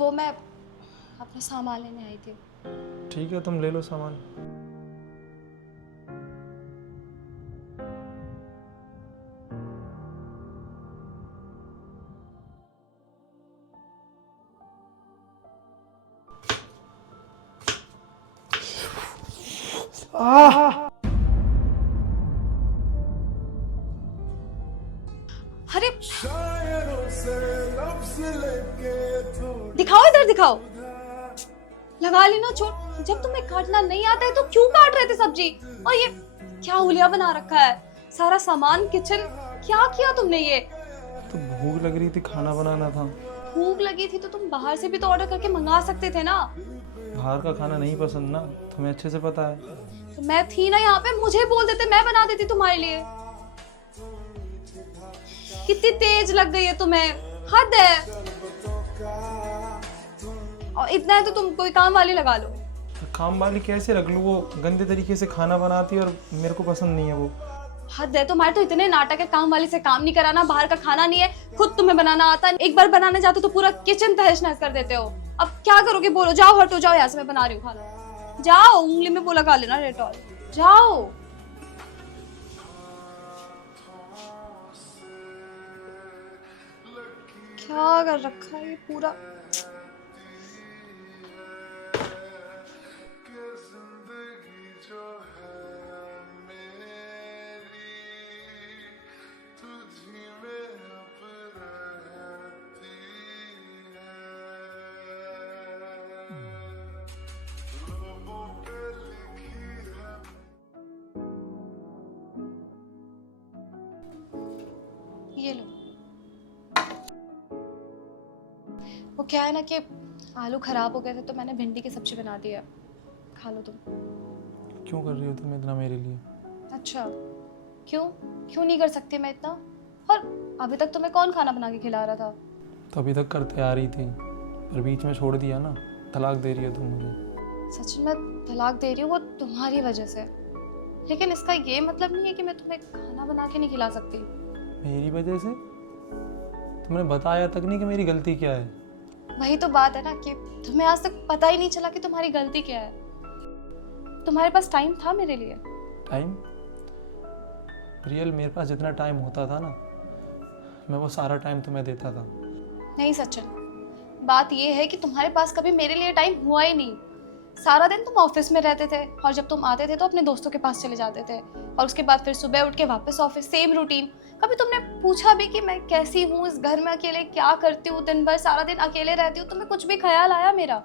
वो मैं अपना सामान लेने आई थी। ठीक है, तुम ले लो सामान। अरे दिखाओ, इधर दिखाओ। लगा ली ना चोट। जब तुम्हें काटना नहीं आता है तो क्यों काट रहे थे सब्जी? और ये क्या हुलिया बना रखा है? सारा सामान किचन, क्या किया तुमने ये? तो भूख लग रही थी, खाना बनाना था। भूख लगी थी तो तुम बाहर से भी तो ऑर्डर करके मंगा सकते थे ना। बाहर का खाना नहीं पसंद ना, तुम्हें अच्छे से पता है। तो मैं थी ना यहाँ पे, मुझे बोल देते, मैं बना देती तुम्हारे लिए। कितनी तेज लग गई है तुम्हें, हद है। और इतना है तो तुम कोई काम वाली लगा लो। काम वाली कैसे रख लूँ? वो गंदे तरीके से खाना बनाती है और मेरे को पसंद नहीं है वो। हद है तुम्हारे तो, इतने नाटक है। काम वाली से काम नहीं कराना, बाहर का खाना नहीं है, खुद तुम्हें बनाना आता है। एक बार बनाने जाते तो पूरा किचन तहस नहस कर देते हो। अब क्या करोगे? बोलो, जाओ हटो, जाओ यहाँ से, मैं बना रही हूँ खाना। जाओ, उंगली में वो लगा लेना डेटॉल। जाओ। क्या कर रखा है ये पूरा? ये लो। वो क्या है ना कि आलू खराब हो गए थे तो मैंने भिंडी की सब्जी बना दी है, खा लो तुम। क्यों कर रही हो तुम इतना मेरे लिए? अच्छा, क्यों क्यों नहीं कर सकती मैं इतना? और अभी तक तुम्हें कौन खाना बना के खिला रहा था? तो अभी तक करते आ रही थी, पर बीच में छोड़ दिया ना। तलाक दे रही हो तुम मुझे। सच में तलाक दे रही हूँ वो तुम्हारी वजह से। लेकिन इसका ये मतलब नहीं है कि मैं तुम्हें खाना बना के नहीं खिला सकती। मेरी वजह से? तुमने बताया तक नहीं कि मेरी गलती क्या है। वही तो बात है ना कि तुम्हें आज तक पता ही नहीं चला कि तुम्हारी गलती क्या है। तुम्हारे पास टाइम था मेरे लिए। टाइम? रियल मेरे पास जितना टाइम होता था ना, मैं वो सारा टाइम तुम्हें देता था। नहीं सचिन, बात ये है कि तुम्हारे पास कभी मेरे लिए टाइम हुआ ही नहीं। सारा दिन तुम ऑफिस में रहते थे और जब तुम आते थे तो अपने दोस्तों के पास चले जाते थे और उसके बाद फिर सुबह उठ के वापस ऑफिस, सेम रूटीन। कभी तुमने पूछा भी कि मैं कैसी हूँ इस घर में, अकेले क्या करती हूँ, दिन भर सारा दिन अकेले रहती हूँ? तुम्हें कुछ भी ख्याल आया मेरा?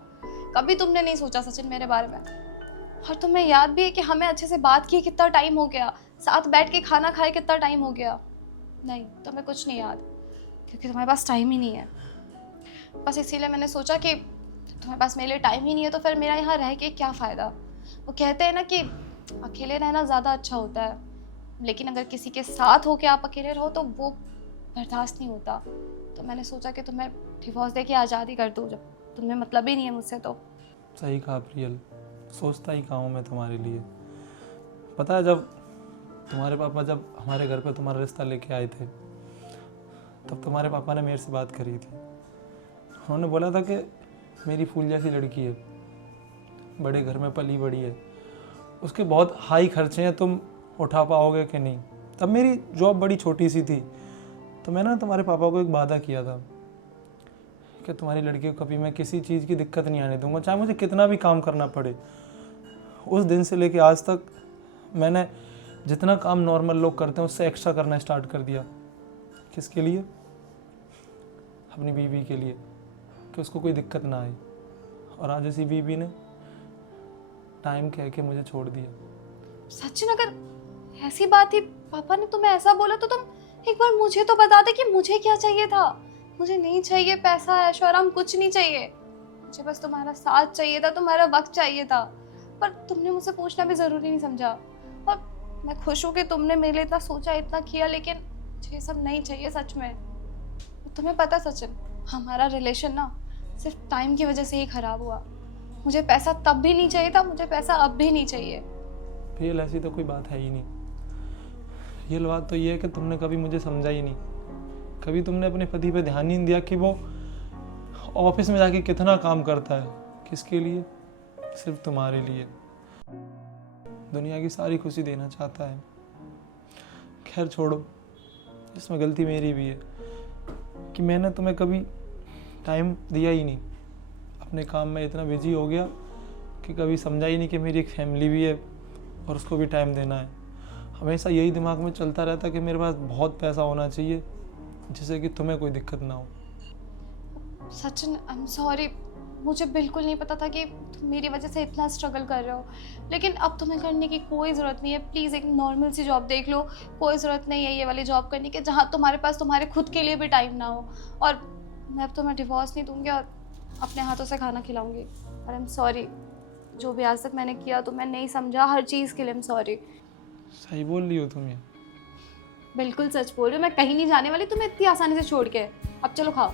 कभी तुमने नहीं सोचा सचिन मेरे बारे में? और तुम्हें याद भी है कि हमें अच्छे से बात की कितना टाइम हो गया, साथ बैठ के खाना खाए कितना टाइम हो गया? नहीं, तुम्हें कुछ नहीं याद क्योंकि तुम्हारे पास टाइम ही नहीं है। बस इसीलिए मैंने सोचा कि तुम्हारे पास मेरे लिए टाइम ही नहीं है तो फिर मेरा यहाँ रह के क्या फ़ायदा। वो कहते हैं ना कि अकेले रहना ज़्यादा अच्छा होता है, लेकिन अगर किसी के साथ हो के आप अकेले रहो तो वो बर्दाश्त नहीं होता। तो मैंने सोचा कि तुम्हें डिवोर्स दे के आज़ादी कर दूँ, जब तुम्हें मतलब ही नहीं है मुझसे तो। सही कहा प्रियल, सोचता ही कहाँ हूँ मैं तुम्हारे लिए। पता है, जब तुम्हारे पापा जब हमारे घर पे तुम्हारा रिश्ता लेके आए थे तब तुम्हारे पापा ने मेरे से बात करी थी। उन्होंने बोला था कि मेरी फूल जैसी लड़की है, बड़े घर में पली बड़ी है, उसके बहुत हाई खर्चे हैं, तुम उठा पाओगे कि नहीं। तब मेरी जॉब बड़ी छोटी सी थी, तो मैंने ना तुम्हारे पापा को एक वादा किया था कि तुम्हारी लड़की को कभी मैं किसी चीज़ की दिक्कत नहीं आने दूंगा, चाहे मुझे कितना भी काम करना पड़े। उस दिन से लेके आज तक मैंने जितना काम नॉर्मल लोग करते हैं उससे एक्स्ट्रा करना स्टार्ट कर दिया। किसके लिए? अपनी बीवी के लिए, कि उसको कोई दिक्कत ना आए। और आज इसी बीवी ने टाइम कह के मुझे छोड़ दिया। सचिन, अगर ऐसी बात थी, पापा ने तुम्हें ऐसा बोला तो तुम एक बार मुझे तो बता दे कि मुझे क्या चाहिए था। मुझे नहीं चाहिए पैसा, ऐशो आराम, कुछ नहीं चाहिए। मुझे बस तुम्हारा साथ चाहिए था, तुम्हारा वक्त चाहिए था। पर तुमने मुझसे पूछना भी जरूरी नहीं समझा। और मैं खुश हूँ कि तुमने मेरे लिए इतना सोचा, इतना किया, लेकिन मुझे ये सब नहीं चाहिए सच में। तुम्हें पता सचिन, हमारा रिलेशन ना सिर्फ टाइम की वजह से ही खराब हुआ। मुझे पैसा तब भी नहीं चाहिए था, मुझे पैसा अब भी नहीं चाहिए। फिर ऐसी तो कोई बात है ही नहीं। ये बात तो ये है कि तुमने कभी मुझे समझा ही नहीं। कभी तुमने अपने पति पे ध्यान नहीं दिया कि वो ऑफिस में जाके कितना काम करता है, किसके लिए? सिर्फ तुम्हारे लिए। दुनिया की सारी खुशी देना चाहता है। खैर छोड़ो, इसमें गलती मेरी भी है कि मैंने तुम्हें कभी टाइम दिया ही नहीं। अपने काम में इतना बिजी हो गया कि कभी समझा ही नहीं कि मेरी एक फैमिली भी है और उसको भी टाइम देना है। हमेशा यही दिमाग में चलता रहता कि मेरे पास बहुत पैसा होना चाहिए जिससे कि तुम्हें कोई दिक्कत ना हो। सचिन, आई एम सॉरी, मुझे बिल्कुल नहीं पता था कि तुम मेरी वजह से इतना स्ट्रगल कर रहे हो। लेकिन अब तुम्हें करने की कोई ज़रूरत नहीं है। प्लीज़ एक नॉर्मल सी जॉब देख लो। कोई ज़रूरत नहीं है ये वाली जॉब करने की जहाँ तुम्हारे पास तुम्हारे खुद के लिए भी टाइम ना हो। और मैं अब तुम्हें डिवोर्स नहीं दूंगी और अपने हाथों से खाना खिलाऊंगी। और आई एम सॉरी, जो भी आज तक मैंने किया तो मैं नहीं समझा, हर चीज़ के लिए आई एम सॉरी। सही बोल रही हो तुम ये। बिल्कुल सच बोल रही हूँ, मैं कहीं नहीं जाने वाली तुम्हें इतनी आसानी से छोड़ के। अब चलो खाओ।